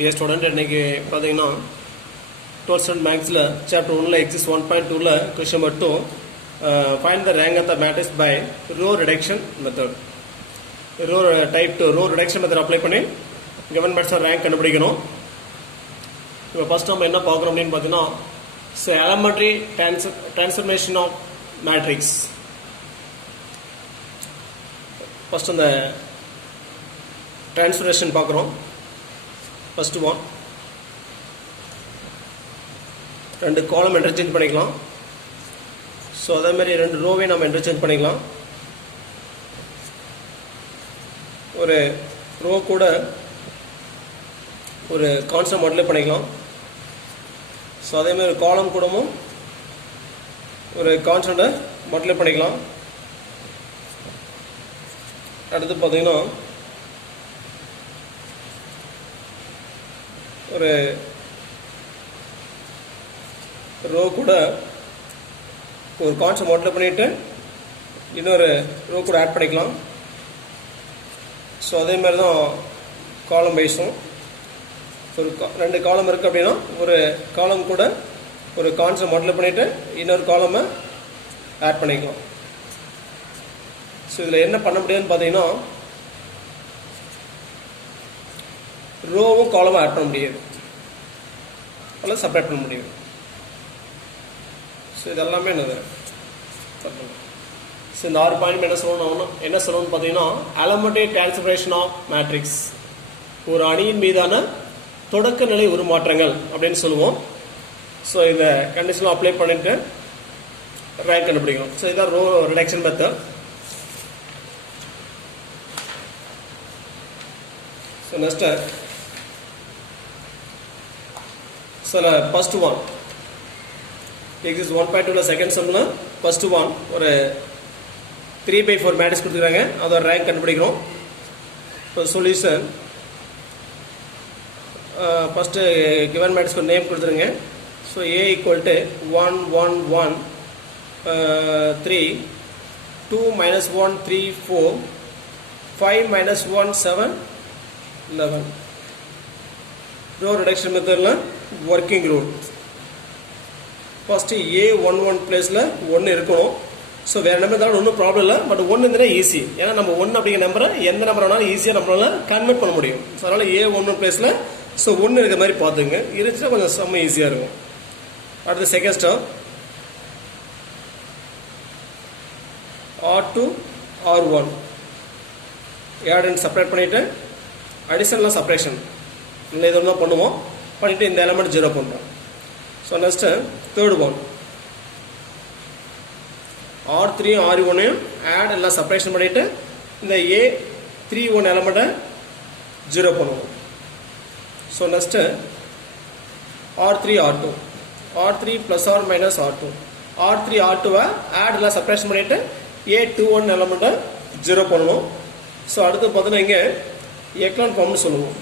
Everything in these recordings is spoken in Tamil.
Dear student, இன்னைக்கு பாத்தீங்கன்னா 12th standard maths ல chapter 1 ல exercise 1.2 ல question number 2 find the rank of the matrix by row reduction method. row type 2 row reduction method apply பண்ணி given matrix rank கண்டுபிடிக்கணும். இப்போ ஃபர்ஸ்ட் நம்ம என்ன பார்க்கறோம் அப்படினு பார்த்தீங்கன்னா elementary transformation of matrix. First அந்த transformation பார்க்கறோம். First one, ரெண்டு காலம் இன்டர்சேஞ்ச் பண்ணிக்கலாம். ஸோ அதே மாதிரி ரெண்டு ரோவை நம்ம இன்டர்சேஞ்ச் பண்ணிக்கலாம். ஒரு ரோ கூட ஒரு கான்ஸ்டன்ட் மல்டிப்ளை பண்ணிக்கலாம். ஸோ அதே மாதிரி ஒரு காலம் கூடவும் ஒரு கான்ஸ்டன்ட்டை மல்டிப்ளை பண்ணிக்கலாம். அடுத்து பார்த்தீங்கன்னா ஒரு ரோ கூட ஒரு கான்ஸ்டன்ட் மல்டிப்ளை பண்ணிட்டு இன்னொரு ரோ கூட ஆட் பண்ணிக்கலாம். ஸோ அதே மாதிரி தான் காலம் வைஸும் ஒரு ரெண்டு காலம் இருக்குது அப்படின்னா ஒரு காலம் கூட ஒரு கான்ஸ்டன்ட் மல்டிப்ளை பண்ணிட்டு இன்னொரு காலமை ஆட் பண்ணிக்கலாம். ஸோ இதில் என்ன பண்ண முடியாதுன்னு பார்த்தீங்கன்னா ரோவும் காலமும் ஆட் பண்ண முடியாது, அல்லது செப்பரேட் பண்ண முடியும். ஸோ இதெல்லாமே என்னது. ஸோ இந்த 6 பாயிண்ட் என்ன சொல்லணும்னு பார்த்தீங்கன்னா elementary transformation of matrix, ஒரு அணியின் மீதான தொடக்க நிலை உருமாற்றங்கள் அப்படின்னு சொல்லுவோம். ஸோ இந்த கண்டிஷன் அப்ளை பண்ணிட்டு ரேங்க் கண்டுபிடிக்கணும். ஸோ இதான் row reduction method. So next first one exercise 1.2 second சம்ல ஃபர்ஸ்ட் ஒன் ஒரு 3/4 மேட்ரிக்ஸ் கொடுத்துருக்காங்க. அதோட ரேங்க் கண்டுபிடிக்கிறோம். இப்போ சொல்யூஷன் ஃபர்ஸ்ட் கிவன் மேட்ரிக்ஸ்க்கு நேம் கொடுத்துருங்க. So A = 1 1 1 3 2 - 1 3 4 5 - 1 7 11. ரோ ரிடக்ஷன் மெத்தட்ல ஒர்க்கிங் ரூல் ஃபர்ஸ்ட் A11 பிளேஸ்ல 1 இருக்கணும். ஸோ வேற நம்பர் இருந்தாலும் ஒன்றும் ப்ராப்ளம் இல்லை, பட் 1 இருந்தா ஈஸி. ஏன்னா நம்ம 1 அப்படிங்கிற நம்பரை எந்த நம்பர் வேணாலும் ஈஸியாக நம்மளால கன்வெர்ட் பண்ண முடியும். ஸோ அதனால A11 பிளேஸ்ல ஸோ 1 இருக்கிற மாதிரி பார்த்துங்க, இருந்துச்சுன்னா கொஞ்சம் செம்ம ஈஸியாக இருக்கும். அடுத்த second step R2 R1 add and separate பண்ணிட்டு அடிஷனலாக செப்பரேஷன் இல்லை இது ஒன்றா பண்ணுவோம். பண்ணிட்டு இந்த எலமெண்ட் 0 பண்ணுறோம். So next third one R3 R1 add எல்லாம் செப்பரேஷன் பண்ணிட்டு இந்த A31 எலமெண்ட்டை 0 பண்ணுவோம். So next R3 R2 R3 + R - R2 R3 R2 add எல்லாம் செப்பரேஷன் பண்ணிட்டு A21 எலமெண்ட்டை 0 பண்ணணும். ஸோ அடுத்து பார்த்தீங்கன்னா இங்கே எக்லான் ஃபார்ம்னு சொல்லுவோம்.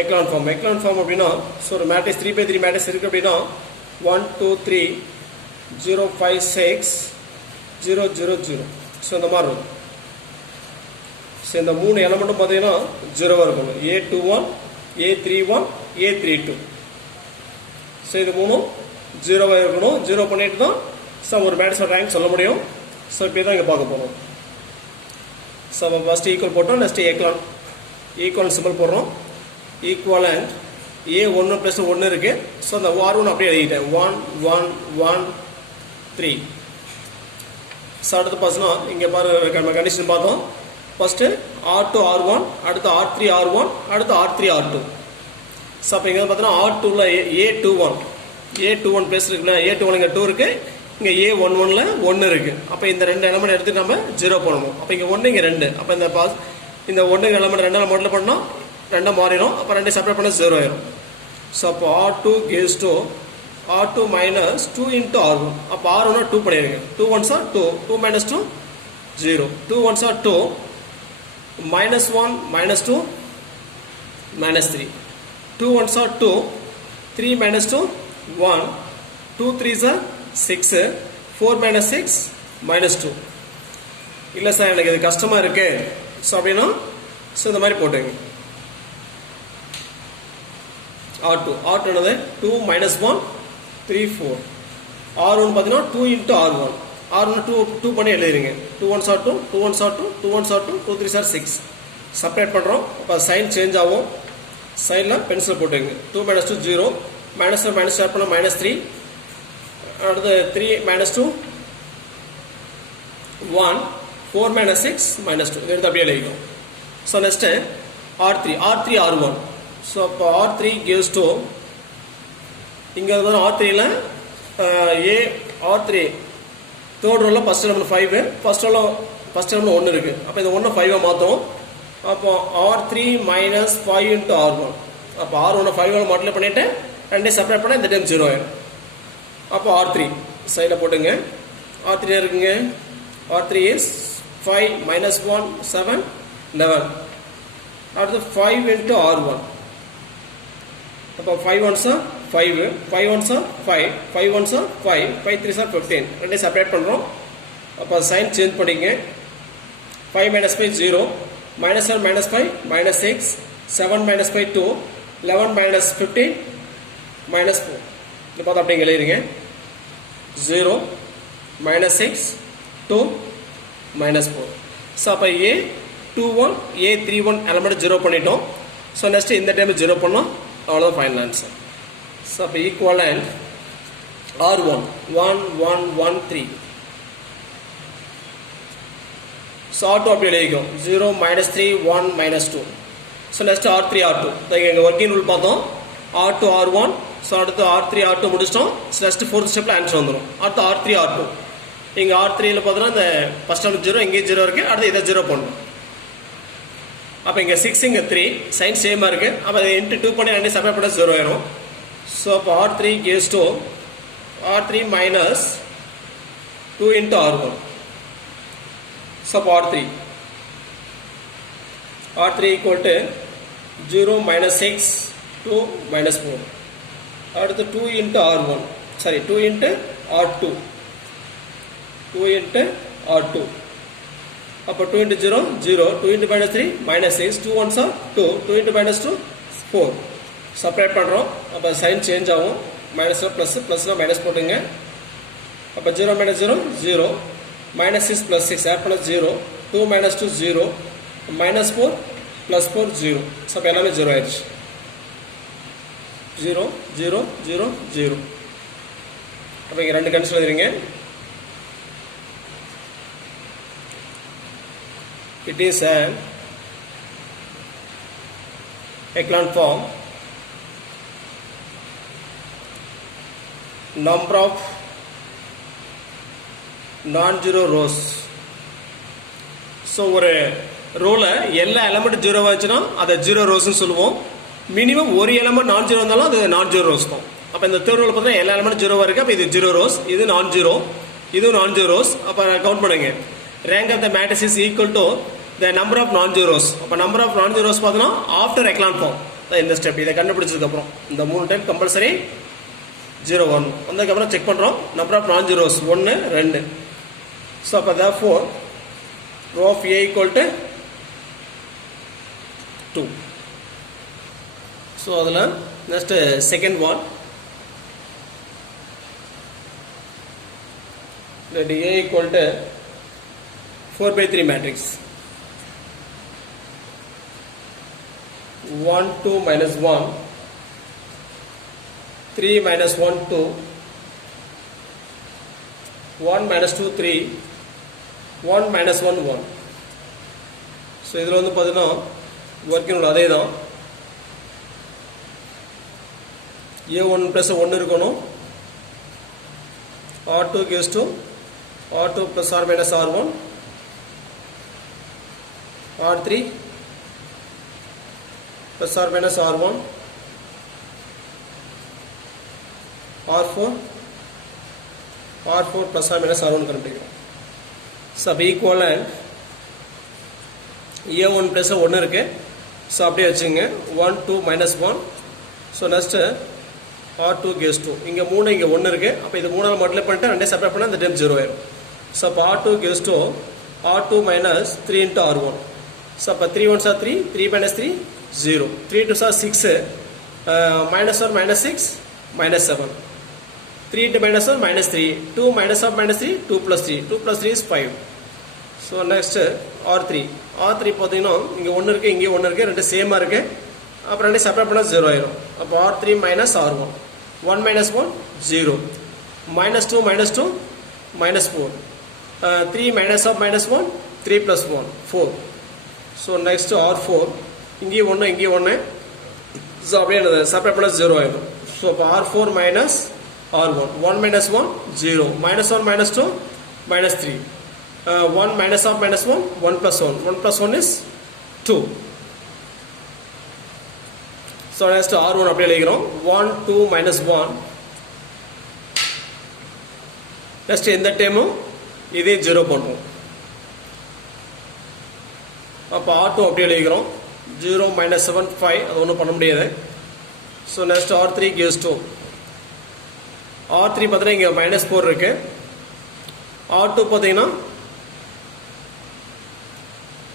எக்லான் ஃபார்ம் அப்படின்னா ஸோ ஒரு மேட்ரிக்ஸ் 3/3 மேட்ரிக்ஸ் இருக்கு அப்படின்னா 1 2 3 0 5 6 0 0 0. ஸோ இந்த மாதிரி இருக்கும். ஸோ இந்த 3 எலமெண்ட்டும் பார்த்தீங்கன்னா 0 இருக்கணும். A21 A31 A32. ஸோ இது 3 0 இருக்கணும். 0 பண்ணிட்டு தான் ஸோ ஒரு மேட்ரிக்ஸோட ரேங்க் சொல்ல முடியும். ஸோ இப்படி தான் இங்கே பார்க்க போகிறோம். ஸோ ஃபர்ஸ்ட் ஈக்குவல் போட்டோம். நெக்ஸ்ட் ஈக்குவல் சிம்பிள் போடுறோம். ஈக்குவலண்ட் A1 + 1 இருக்கு. ஸோ அந்த R1 அப்படியே எழுதிட்டேன் 1 1 1 3. ஸோ அடுத்து பார்த்தோம்னா இங்கே பாருங்க கண்டிஷன் பார்த்தோம். ஃபர்ஸ்ட் R2 R1 அடுத்து R3 R1 அடுத்து R3 R2. ஸோ அப்போ இங்கே பார்த்தோன்னா R2ல A21 பிளேஸ் இருக்குல்ல, A21 இங்கே 2 இருக்கு, இங்கே A11ல 1 இருக்கு. அப்போ இந்த ரெண்டு எலமெண்ட் எடுத்து நம்ம 0 பண்ணணும். அப்போ இங்கே 1 இங்கே 2. அப்போ இந்த 1 எலமெண்ட் 2 மல்டிப்ளை பண்ணோம், 2 மாறிடும். அப்போ 2 செப்பரேட் பண்ண 0 ஆயிரும். ஸோ அப்போ R2 gives to R2 - 2 × R1. அப்போ R1 2 பண்ணிடுங்க. 2 1s are 2 2 - 2 0 2 1s are 2 -1 -2 -3 2 1s are 2 3 - 2 1 2 3s are 6 4 - 6 -2. இல்லை சார் எனக்கு இது கஷ்டமாக இருக்கு ஸோ அப்படின்னா ஸோ இந்த மாதிரி போட்டுங்க. R2 என்னது 2 minus 1 3 4. R1 பார்த்தீங்கன்னா 2 into R1. R1 2 பண்ணி எழுதிருங்க. 2 1s are 2, 2 1s are 2, 2 1s are 2, 2 3s are 6. Separate பண்ணுறோம். அப்போ சைன் சேஞ்ச் ஆகும். சைனில் பென்சில் போட்டுங்க. 2 minus 2 0. மைனஸ் மைனஸ் ஷேர் பண்ணால் -3. அடுத்து 3 minus 2 1. 4 minus 6 -2. இது எடுத்து அப்படியே எழுதிக்கும். So next R3 R1. So அப்போ R3 gives to இங்கே வந்து R3ல R3 தேர்ட் ரோவில் ஃபஸ்ட் எலமெண்ட் 5 ஃபஸ்ட் எலமெண்ட் 1 இருக்குது. அப்போ இந்த 1 5 மாற்றும். அப்போ R3 minus 5 into R1. அப்போ R1 5 மாடலே பண்ணிவிட்டு ரெண்டையும் செப்பரேட் பண்ணால் இந்த டைம் 0 ஆயிடும். அப்போ R3 சைடில் போட்டுங்க. R3 இருக்குங்க. R3 is 5 minus 1 7 11. அடுத்து 5 into R1. அப்போ 5 1s are 5, 5 1s are 5, 5 1s are 5, 5 3s are 15. ரெண்டையும் செப்பரேட் பண்ணுறோம். அப்போ சைன் சேஞ்ச் பண்ணிங்க. 5 minus 5 0, minus 1 minus 5 minus 6, 7 minus 5 2, 11 minus 15 minus 4. இது பார்த்தா அப்படிங்க எழுதிருங்க. 0 minus 6 2 minus 4. ஸோ அப்போ A21 A31 எலமெண்ட் 0 பண்ணிட்டோம். ஸோ நெக்ஸ்ட் இந்த டைம் 0 பண்ணோம். அவ்வளோதான் ஃபைனல் ஆன்சர். ஸோ அப்போ ஈக்குவலண்ட் R1 1 1 1 3. ஸோ R2 அப்படி எழுதிக்கும். 0 minus 3 1 minus 2. So next R3 R2. எங்கள் ஒர்க்கிங் ரூல் பார்த்தோம். R2 R1. ஸோ அடுத்து R3 R2 முடிச்சிட்டோம். நெக்ஸ்ட் ஃபோர்த் ஸ்டெப்பில் ஆன்சர் வந்துடும். அடுத்து R3 R2. இங்கே R3ல பார்த்தோன்னா இந்த ஃபர்ஸ்ட் ஒன் 0 இங்கேயும் 0 இருக்குது. அடுத்து இதை 0 பண்ணணும். அப்போ இங்கே 6 இங்கே 3 சைன் சேமாக இருக்குது. அப்போ அதை இன்ட்டு 2 பண்ணி ரெண்டு செப்பரேட் பண்ண 0 ஆயிரும். ஸோ அப்போ R3 gives to R3 minus 2 into R1. So அப்போ R3 equal to 0 minus 6 2 minus 4. அடுத்து 2 into R1. Sorry 2 into R2. 2 into R2. அப்போ 2 into 0 0, 2 into minus 3 minus 6, 2 1s are 2, 2 into minus 2 4. Separate பண்ணுறோம். அப்போ சைன் சேஞ்ச் ஆகும். மைனஸில் ப்ளஸ்னால் மைனஸ் போட்டுங்க. அப்போ 0 minus 0 0, minus 6 plus 6 ஆட் பண்ண 0, 2 minus 2 0, minus 4 plus 4 0. ஸோ அப்போ எல்லாமே 0 ஆயிடுச்சு. 0 0 0 0. அப்போ இங்கே ரெண்டு கண்டிஷன் எழுதுறீங்க. It is an echelon form. Number of non-zero rows. So ஒரு ரோவில் எல்லா எலமெண்ட் 0 ஆச்சுன்னா அதை 0 ரோஸ்ன்னு சொல்லுவோம். மினிமம் ஒரு எலமெண்ட் நான் 0 இருந்தாலும் அது நான் 0 ரோஸ் தான். அப்போ இந்த தேர்ட் ரோவில் பார்த்தீங்கன்னா எல்லா எலமெண்ட் 0 இருக்குது. அப்போ இது 0 ரோஸ், இது நான் 0, இதுவும் நான் 0 ரோஸ். அப்போ கவுண்ட் பண்ணுங்க. Rank of the matrix is equal to the number of non-zeros. அப்போ number of non-zeros பார்த்தோன்னா ஆஃப்டர் எக்லான் ஃபார்ம் தான் இந்த ஸ்டெப். இதை கண்டுபிடிச்சதுக்கப்புறம் இந்த 3 டைம் கம்பல்சரி 0 1 வந்ததுக்கப்புறம் செக் பண்ணுறோம். Number of non-zeros 1 2. ஸோ அப்போ therefore rho of A equal to 2. So அதில் next second one that A equal to 4/3 matrix. 1 2 minus 1, 3 minus 1 2, 1 minus 2 3, 1 minus 1 1. So இதில் வந்து பார்த்தீங்கன்னா ஒர்க்கிங் ரூல் அதே தான். A1 plus 1 இருக்கணும். R2 gives to R2 plus R minus R1. R3 plus R minus R1. R4 plus R minus R1 கண்டுபிடிக்கிறோம். சப் ஈக்குவலண்ட் A1 plus 1 இருக்கு. ஸோ அப்படியே வச்சுங்க. 1 2 minus 1. So next R2 gives to இங்கே 3 இங்கே 1 இருக்கு. அப்போ இது 3 மல்டிப்ளை பண்ணிட்டு ரெண்டே செப்பரேட் பண்ணால் அந்த டைம் 0 ஆயிடும். ஸோ அப்போ R2 gives to R2 minus 3 into R1. So, 3 ones are 3, 3 minus 3, 0. 3 2s are 6, minus 1 minus 6, minus 7. 3 into minus 1 minus 3, 2 minus of minus 3, 2 plus 3. 2 plus 3 is 5. So, next R3. R3 பார்த்தீங்கன்னா இங்கே 1 இருக்கு இங்கே 1 இருக்கு ரெண்டு சேமாக இருக்கு அப்புறம் ரெண்டு செப்பரேட் பண்ணால் 0 ஆயிரும் அப்போ R3 minus R1. 1 minus 1, 0. Minus 2 minus 2, minus 4. 3 minus of minus 1, 3 plus 1, 4. So, next R4. இங்கே 1 இங்கே 1. So, அப்படியே செப்பரேட் பண்ணால் 0 ஆயிரும் So, R4 minus R1. 1 minus 1, 0. Minus 1 minus 2, minus 3. 1 minus of minus 1, 1 plus 1. 1 plus 1 is 2. So, next R1 அப்படியே எழுதிக்கிறோம் 1, 2 minus 1. Next இந்த டைமும் இதே 0 பண்ணுவோம் அப்போ R2 அப்படியே எழுதிக்கிறோம் 0 minus 7, 5 அது ஒன்றும் பண்ண முடியாது So, next R3 gives 2. R3 பார்த்தீங்கன்னா இங்கே minus 4 இருக்கு R2 பார்த்தீங்கன்னா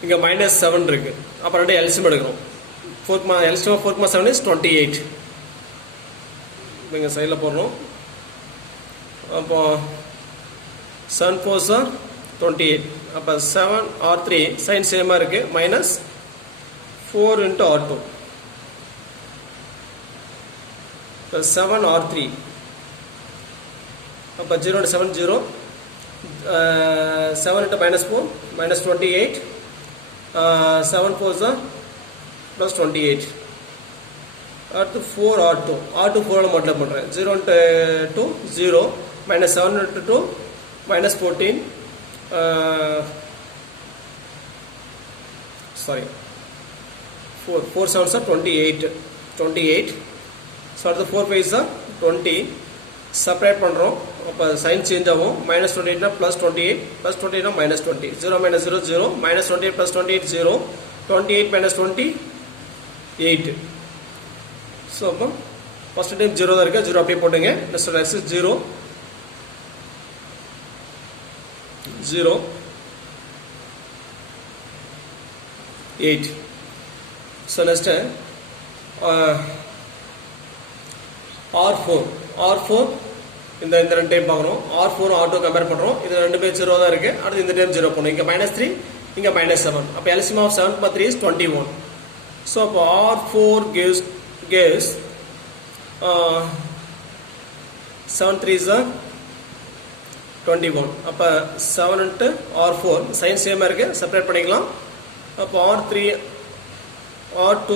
இங்கே minus 7 இருக்கு அப்போ ரெண்டு LCM எடுக்கிறோம் LCM of 4, 7 is 28 இங்கே சைடில் போடுறோம் அப்போ 7 4s are 28 அப்போ 7 R3 சைன் சேமாக இருக்கு minus 4 into R2 7 R3 அப்போ 0 into 7 0 7 into minus 4 minus 28 7 4s are plus 28 அடுத்து 4 R2 R2 4 மல்டிப்ளை பண்ணுறேன் 0 into 2 0 minus 7 into 2 minus 14 sorry 4 7s are 28 so அடுத்து 4 5s are 20 செப்பரேட் பண்ணுறோம் அப்போ சைன் சேஞ்ச் ஆகும் minus 28 plus 28 plus 28 minus 20 0 minus 0 0 minus 28 plus 28 0 28 minus 20 8 so அப்போ ஃபஸ்ட் டைம் 0 தான் இருக்குது 0 அப்படியே போட்டுங்க நெக்ஸ்ட் 0 0 8 ஸோ நெக்ஸ்ட் R4 இந்த ரெண்டு டைம் பார்க்குறோம் R4 R2 கம்பேர் பண்ணுறோம் இது ரெண்டு பேர் 0 தான் இருக்குது அடுத்து இந்த டைம் 0 பண்ணும் இங்கே minus 3 இங்கே minus 7 அப்போ LCM of 7 plus 3 is 21 so அப்போ R4 gives 7 3s are 21 அப்போ 7 into R4 சைன் சேமாக இருக்குது செப்பரேட் பண்ணிக்கலாம் அப்போ R2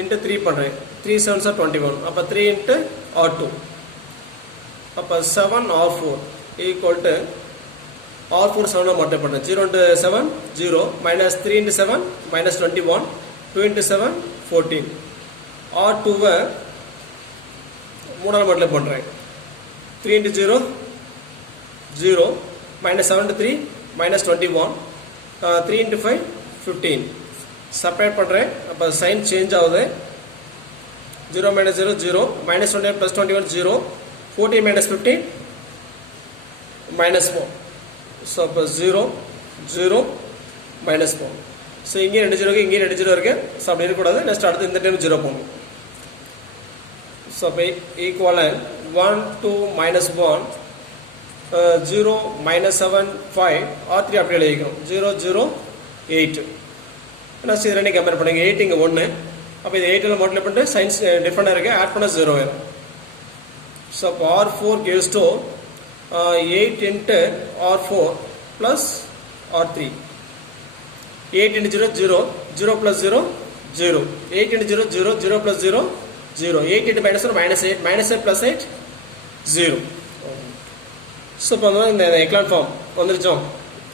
into 3 பண்ணுறேன் 3 7s are 21 அப்போ 3 into R2 அப்போ 7 R4 equal to R4 7 multiply பண்ணுறேன் 0 into 7 0 minus 3 into 7 minus 21 2 into 7 14 R2 3 multiply பண்ணுறேன் 3 into 0 0 minus 7 into 3 minus 21 3 into 5 15 separate பண்ணுறேன் அப்போ சைன் சேஞ்ச் ஆகுது 0 minus 0 0 minus 28 plus 21 0 14 minus 15 minus 4 so அப்போ 0 0 minus 4 ஸோ இங்கே 2 0 இங்கே 2 0 இருக்கு ஸோ அப்படி இருக்கக்கூடாது நெக்ஸ்ட் அடுத்து இந்த டைம் 0 போகணும் ஸோ அப்போ ஈக்குவல் 1 2 minus 1 0 minus 7 5 R3 அப்படியே எழுதிக்கிறோம் 0 0 8 நெக்ஸ்ட் இது ரெண்டையும் கம்பேர் பண்ணுங்க 8 இங்கே 1 அப்போ இது 8 மல்டிப்ளை பண்ணிட்டு சைன்ஸ் டிஃப்ரெண்டாக இருக்குது ஆட் பண்ணால் 0 ஆயிரும் So, R4 gives to 8 into R4 plus R3. 8 into 0, 0, 0 plus 0, 0. 8 into 0, 0, 0 plus 0, 0. 8 into minus 1, minus 8 plus 8, 0. So, இப்போ இந்த எக்லான் ஃபார்ம் வந்துருச்சோம்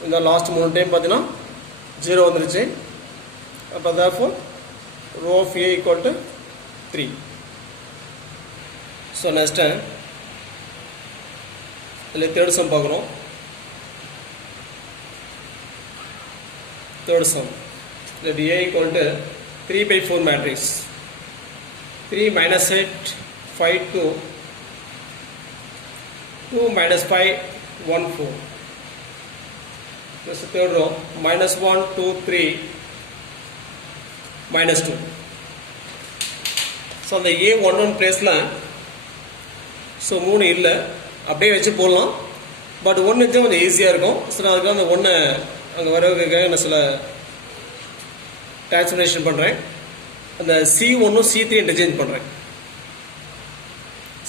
இந்த லாஸ்ட் 3 டைம் பார்த்தீங்கன்னா 0 வந்துருச்சு அப்போ therefore rho of A equal to 3. So, next time இதில் தேர்ட் சம் பார்க்குறோம் third sum let A equal to 3 by 4 matrix 3 minus 8 5 2 2 minus 5 1 4 This is third row. Minus 1, 2, 3, minus 2. So the A11 place la so 3 இல்ல அப்படியே வச்சு போடலாம். பட் 1 வச்சா கொஞ்சம் ஈஸியா இருக்கும். ஸோ நான் அதுக்கு அந்த 1 அங்கே வரதுக்காக நான் சில டிரான்ஸ்ஃபர்மேஷன் பண்ணுறேன். அந்த C1 C3 இன்டர்சேஞ்ச் பண்ணுறேன்.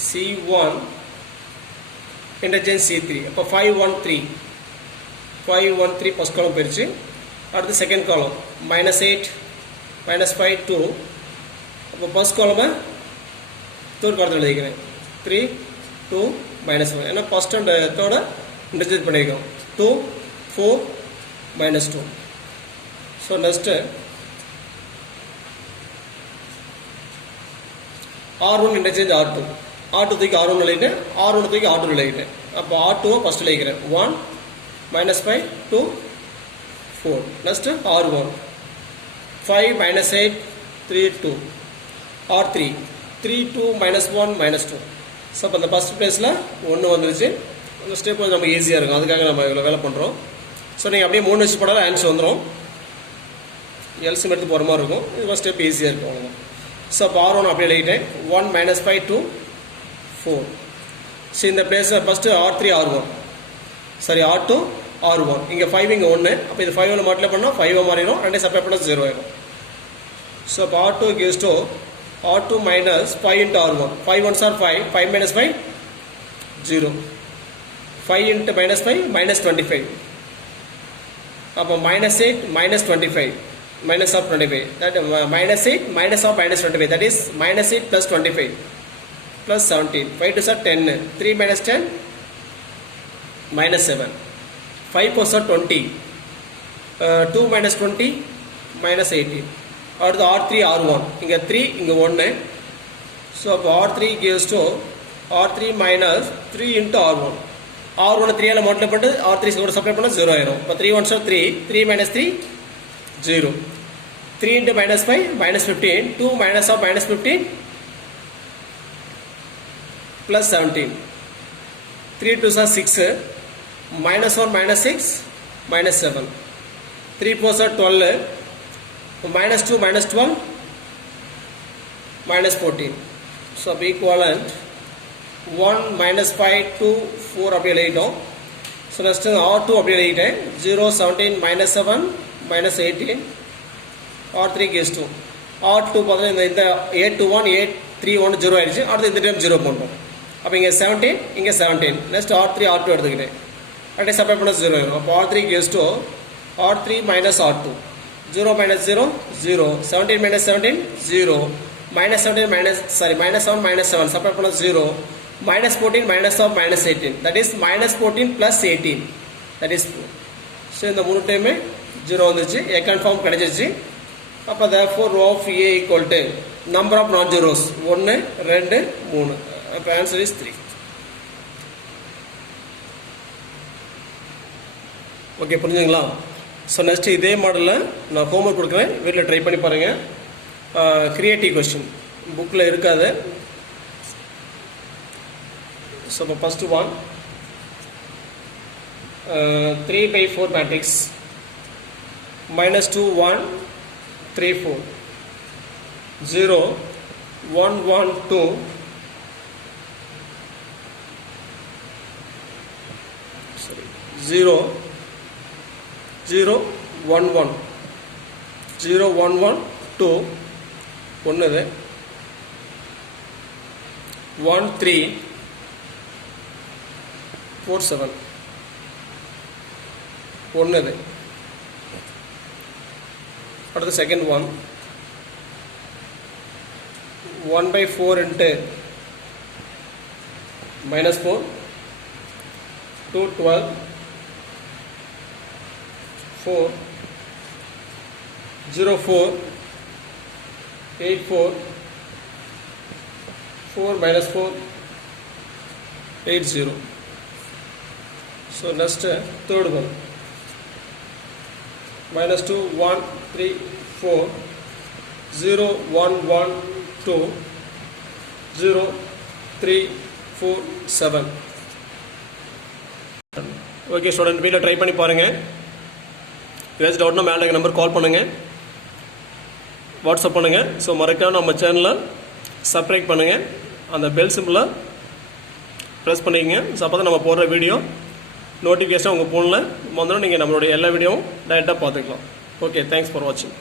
C1 interchange C3. அப்போ 5 1 3 5 1 3 ஃபர்ஸ்ட் காலம் போயிடுச்சு. அடுத்து செகண்ட் காலம் -8 -5 2. அப்போ ஃபர்ஸ்ட் காலமை தேர்ட் காலத்தில் எழுதிக்கிறேன் 3 2 -1. ஏன்னா ஃபர்ஸ்ட் அண்ட் தேர்டை இன்டர்சேஞ்ச் பண்ணியிருக்கோம் 2 4 -2. So next R1 interchange R2 தூக்கி R1 எழுதிட்டேன், R1 தூக்கி R2 எழுதிட்டேன். அப்போ R2 ஃபர்ஸ்ட் எழுதிக்கிறேன் 1 -5 2 4. Next R1 5 -8 3 2. R3 3 2 -1 -2. ஸோ அப்போ அந்த ஃபர்ஸ்ட் பிளேஸில் 1 வந்துருச்சு. அந்த ஸ்டெப் வந்து நமக்கு ஈஸியாக இருக்கும், அதுக்காக நம்ம இவ்வளோ வேலை பண்ணுறோம். ஸோ நீங்கள் அப்படியே 3 வச்சு போடாத ஆன்சர் வந்துடும். எல்சிஎம் எடுத்து போகிற மாதிரி இருக்கும். இது ஸ்டெப் ஈஸியாக இருக்கும் அவ்வளோதான். ஸோ அப்போ R1 அப்படியே எழுதிட்டேன் 1 -5 2 4. ஸோ இந்த பிளேஸில் first R3 R1 sorry R2 R1 இங்கே 5 இங்கே 1. அப்போ இது 5 மாட்டில் பண்ணால் 5 மாறிடும், ரெண்டே செப்பரேட் பண்ணால் 0 ஆயிடும். ஸோ அப்போ R2 gives to R2 minus 5 into R1. 5 1s are 5, 5 minus 5 0. 5 into minus 5 minus 25. அப்போ -8 -25 minus of 25. That -8 minus of -25. That is -8 plus 25 plus 17. 5 2s are 10. 3 minus 10 -7. 5 4s are 20. 2 minus 20 minus 18. அடுத்து R3 R1 இங்கே 3 இங்கே 1. ஸோ அப்போ R3 gives to R3 minus 3 into R1. R1 3 multiply பண்ணிட்டு R3 கூட சப்ளை பண்ணால் 0 ஆயிரும். இப்போ 3 1s are 3 3 minus 3 0. 3 into -5 -15. 2 minus of -15 plus 17. 3 2s are 6. -1 -6 -7. 3 4s are 12. -2 -12 -14. So equivalent 1 -5 2 4 அப்படியே எழுதிட்டோம். ஸோ நெக்ஸ்ட் R2 அப்படியே எழுதிட்டேன் 0 17 -7 -18. R3 gives 2. R2 பார்த்தீங்கன்னா இந்த 821 831 0 ஆயிடுச்சு. அடுத்து இந்த டைம் 0 பண்ணுறோம். அப்போ இங்கே 17 இங்கே 17. நெக்ஸ்ட் R3 R2 எடுத்துக்கிட்டேன், அப்படியே செப்பரேட் பண்ண 0 ஆயிடும். அப்போ R3 gives 2 R3 minus R2. 0 minus 0 0. 17 minus 17 0. Minus 17 minus -7 minus 7 separate பண்ண 0. -14 minus of -18. That is -14 plus 18. That is 4. So இந்த மூணு டைமே 0 வந்துச்சு. A confirm கிடைச்சிச்சு. அப்போ therefore row of A equal to number of non zeros 1 2 3. அப்போ answer is 3. ஓகே, புரிஞ்சுங்களா? ஸோ நெக்ஸ்ட் இதே மாடலில் நான் ஹோம்ஒர்க் கொடுக்குறேன், வீட்டில் ட்ரை பண்ணி பாருங்கள். கிரியேட்டிவ் கொஸ்டின் புக்கில் இருக்காது. ஸோ இப்போ ஃபஸ்ட்டு 1 3/4 மேட்ரிக்ஸ் -2 1 3 4 0 1 1 2 0 0 1 1 0 1 1 2 1 1 3 4 7 1 அடுத்து second 1 1/4 into -4 2 12 4 0 4 8 4 4 -4 8 0. So next third one -2 1 3 4 0 1 1 2 0 3 4 7. Okay student, வீட்டில் ட்ரை பண்ணி பாருங்கள். ஏதாச்சும் டவுட்னா மேலே இருக்க நம்பர் கால் பண்ணுங்கள், வாட்ஸ்அப் பண்ணுங்கள். ஸோ மறக்காம நம்ம சேனலை சப்ஸ்கிரைப் பண்ணுங்கள், அந்த பெல் சிம்பிளை ப்ரெஸ் பண்ணிக்கங்க. ஸோ அப்போ தான் நம்ம போடுற வீடியோ நோட்டிஃபிகேஷன் உங்கள் ஃபோனில் வந்துடும். நீங்கள் நம்மளுடைய எல்லா வீடியோவும் டைரெக்டாக பார்த்துக்கலாம். ஓகே, தேங்க்ஸ் ஃபார் வாட்சிங்.